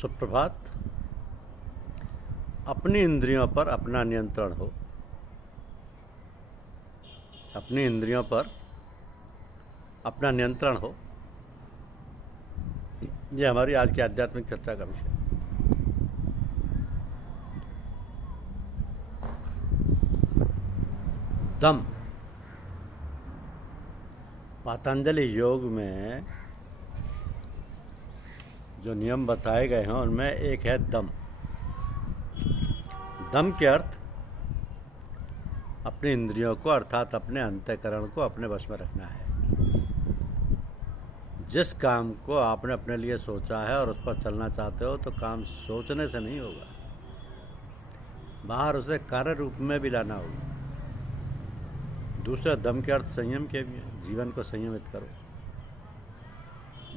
सुप्रभात। अपनी इंद्रियों पर अपना नियंत्रण हो। अपनी इंद्रियों पर अपना नियंत्रण हो, यह हमारी आज की आध्यात्मिक चर्चा का विषय है। दम। पतंजलि योग में जो नियम बताए गए हैं उनमें एक है दम। दम के अर्थ अपनी इंद्रियों को अर्थात अपने अंतःकरण को अपने वश में रखना है। जिस काम को आपने अपने लिए सोचा है और उस पर चलना चाहते हो तो काम सोचने से नहीं होगा, बाहर उसे कार्य रूप में भी लाना होगा। दूसरा दम के अर्थ संयम के भी है। जीवन को संयमित करो,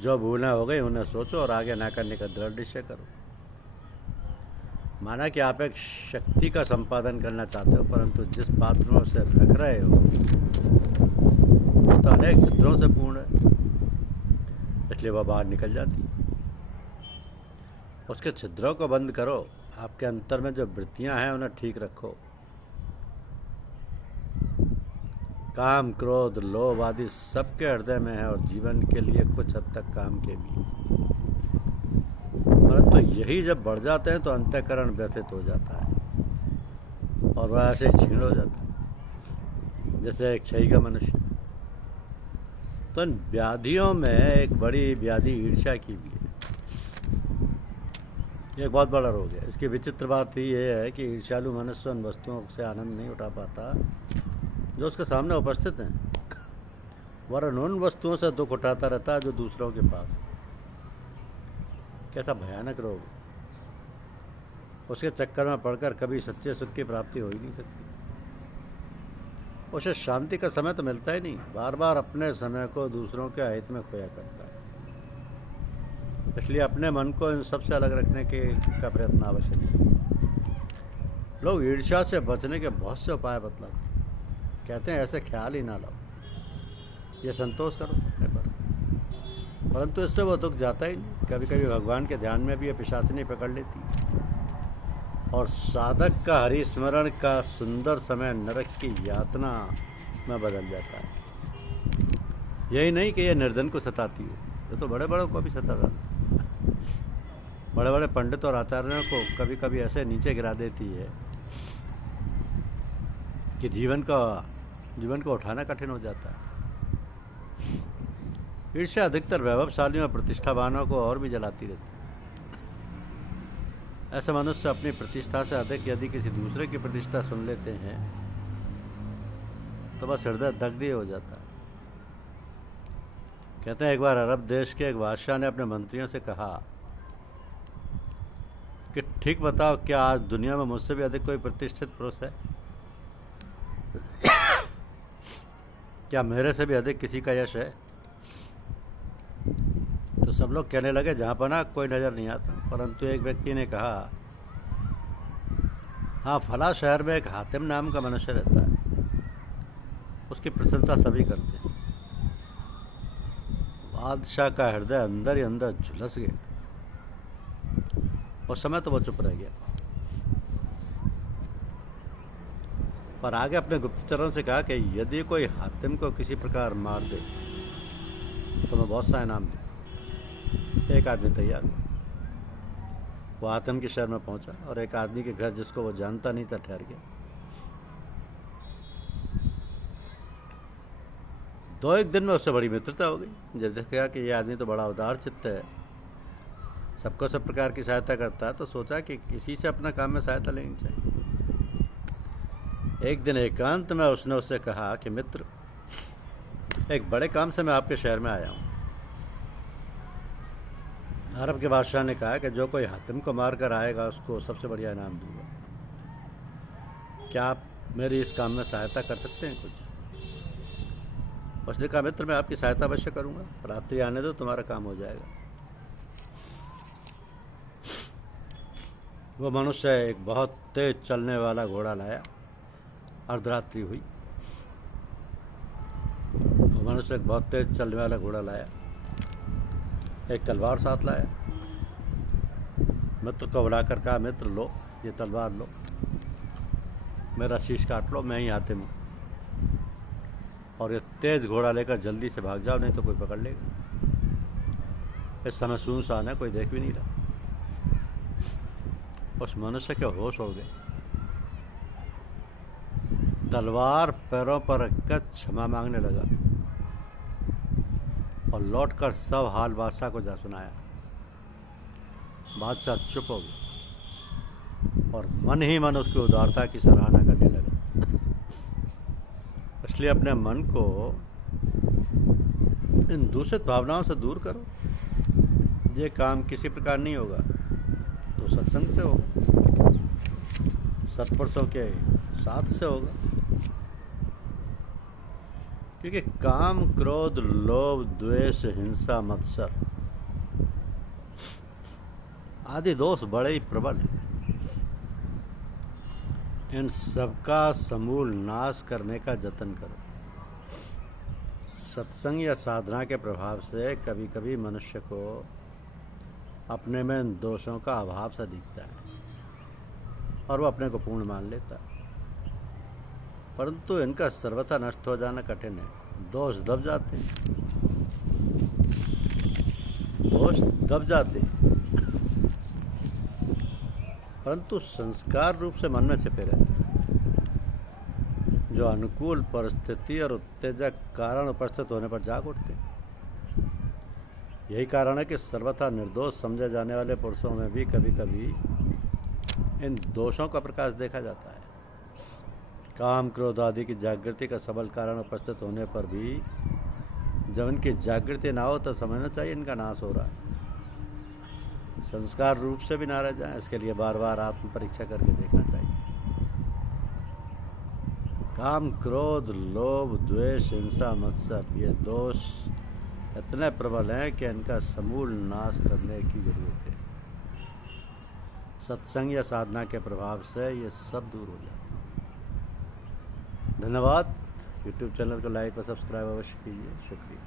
जो भूलें हो गई उन्हें सोचो और आगे ना करने का दृढ़ निश्चय करो। माना कि आप एक शक्ति का संपादन करना चाहते हो, परंतु जिस पात्र में उसे रख रहे हो वो तो अनेक छिद्रों से पूर्ण है, इसलिए वह बाहर निकल जाती है। उसके छिद्रों को बंद करो। आपके अंतर में जो वृत्तियां हैं उन्हें ठीक रखो। काम, क्रोध, लोभ आदि सबके हृदय में है और जीवन के लिए कुछ हद तक काम के भी, परंतु यही जब बढ़ जाते हैं तो अंतःकरण व्यथित हो जाता है और वह ऐसे क्षीण हो जाता है जैसे एक क्षयी का मनुष्य। तो इन व्याधियों में एक बड़ी व्याधि ईर्ष्या की भी है। ये एक बहुत बड़ा रोग है। इसकी विचित्र बात ये है कि ईर्ष्यालु मनुष्य उन वस्तुओं से आनंद नहीं उठा पाता जो उसके सामने उपस्थित हैं, वरन उन वस्तुओं से दुख उठाता रहता है जो दूसरों के पास। कैसा भयानक रोग। उसके चक्कर में पड़कर कभी सच्चे सुख की प्राप्ति हो ही नहीं सकती। उसे शांति का समय तो मिलता ही नहीं, बार बार अपने समय को दूसरों के हित में खोया करता है। इसलिए अपने मन को इन सबसे अलग रखने का प्रयत्न आवश्यक है। लोग ईर्ष्या से बचने के बहुत से उपाय बतलाते हैं। कहते हैं ऐसे ख्याल ही ना लाओ, ये संतोष करो अपने पर, परंतु इससे वो दुख जाता ही नहीं। कभी कभी भगवान के ध्यान में भी ये पिशाचिनी पकड़ लेती है और साधक का हरिस्मरण का सुंदर समय नरक की यातना में बदल जाता है। यही नहीं कि ये निर्धन को सताती है, ये तो बड़े बड़ों को भी सता जाती है। बड़े बड़े पंडित और आचार्यों को कभी कभी ऐसे नीचे गिरा देती है कि जीवन को उठाना कठिन हो जाता है। ईर्ष्या अधिकतर वैभवशालियों और प्रतिष्ठावानों को और भी जलाती रहती है। ऐसे मनुष्य अपनी प्रतिष्ठा से अधिक यदि किसी दूसरे की प्रतिष्ठा सुन लेते हैं तो बस हृदय दग्ध ही हो जाता है। कहते हैं एक बार अरब देश के एक बादशाह ने अपने मंत्रियों से कहा कि ठीक बताओ, क्या आज दुनिया में मुझसे भी अधिक कोई प्रतिष्ठित पुरुष है? क्या मेरे से भी अधिक किसी का यश है? तो सब लोग कहने लगे जहाँ पना कोई नज़र नहीं आता। परंतु एक व्यक्ति ने कहा, हाँ, फला शहर में एक हातिम नाम का मनुष्य रहता है, उसकी प्रशंसा सभी करते हैं। बादशाह का हृदय अंदर ही अंदर झुलस गया। उस समय तो वो चुप रह गया, पर आगे अपने गुप्तचरों से कहा कि यदि कोई हातिम को किसी प्रकार मार दे तो मैं बहुत सा इनाम दूँ। एक आदमी तैयार हुआ। वो हातिम के शहर में पहुंचा और एक आदमी के घर जिसको वो जानता नहीं था ठहर गया। 2-1 दिन में उससे बड़ी मित्रता हो गई। जब देखा कि ये आदमी तो बड़ा उदार चित्त है, सबको सब प्रकार की सहायता करता है, तो सोचा कि किसी से अपना काम में सहायता लेनी चाहिए। एक दिन एकांत में उसने उससे कहा कि मित्र, एक बड़े काम से मैं आपके शहर में आया हूँ। अरब के बादशाह ने कहा कि जो कोई हातिम को मार कर आएगा उसको सबसे बढ़िया इनाम दूंगा। क्या आप मेरी इस काम में सहायता कर सकते हैं कुछ? उसने कहा, मित्र, मैं आपकी सहायता अवश्य करूंगा, रात्रि आने दो, तुम्हारा काम हो जाएगा। वो मनुष्य एक बहुत तेज चलने वाला घोड़ा लाया। अर्धरात्रि हुई। वो मनुष्य एक बहुत तेज चलने वाला घोड़ा लाया, एक तलवार साथ लाया। मित्र को बुलाकर कहा, मित्र लो ये तलवार लो, मेरा शीश काट लो, मैं ही हातिम हूँ, और ये तेज घोड़ा लेकर जल्दी से भाग जाओ, नहीं तो कोई पकड़ लेगा। इस समय सुनसान है, कोई देख भी नहीं रहा। उस मनुष्य के होश उड़ गए। तलवार पैरों पर रखकर क्षमा मांगने लगा और लौटकर सब हाल बादशाह को जा सुनाया। बादशाह चुप हो गया और मन ही मन उसकी उदारता की सराहना करने लगा। इसलिए अपने मन को इन दूषित भावनाओं से दूर करो। ये काम किसी प्रकार नहीं होगा तो सत्संग से होगा, सत्पुरुषों के साथ से होगा। क्योंकि काम, क्रोध, लोभ, द्वेष, हिंसा, मत्सर आदि दोष बड़े ही प्रबल हैं। इन सबका समूल नाश करने का जतन करो। सत्संग या साधना के प्रभाव से कभी कभी मनुष्य को अपने में इन दोषों का अभाव सा दिखता है और वो अपने को पूर्ण मान लेता है, परंतु इनका सर्वथा नष्ट हो जाना कठिन है। दोष दब जाते हैं, दोष दब जाते हैं, परंतु संस्कार रूप से मन में छिपे रहते हैं, जो अनुकूल परिस्थिति और उत्तेजक कारण उपस्थित होने पर जाग उठते हैं। यही कारण है कि सर्वथा निर्दोष समझे जाने वाले पुरुषों में भी कभी कभी इन दोषों का प्रकाश देखा जाता है। काम, क्रोध आदि की जागृति का सबल कारण उपस्थित होने पर भी जब इनकी जागृति ना हो तो समझना चाहिए इनका नाश हो रहा है। संस्कार रूप से भी ना रह जाए, इसके लिए बार बार आत्म परीक्षा करके देखना चाहिए। काम, क्रोध, लोभ, द्वेष, हिंसा, मत्सर ये दोष इतने प्रबल हैं कि इनका समूल नाश करने की जरूरत है। सत्संग या साधना के प्रभाव से ये सब दूर हो जाते हैं। धन्यवाद। यूट्यूब चैनल को लाइक और सब्सक्राइब अवश्य कीजिए। शुक्रिया।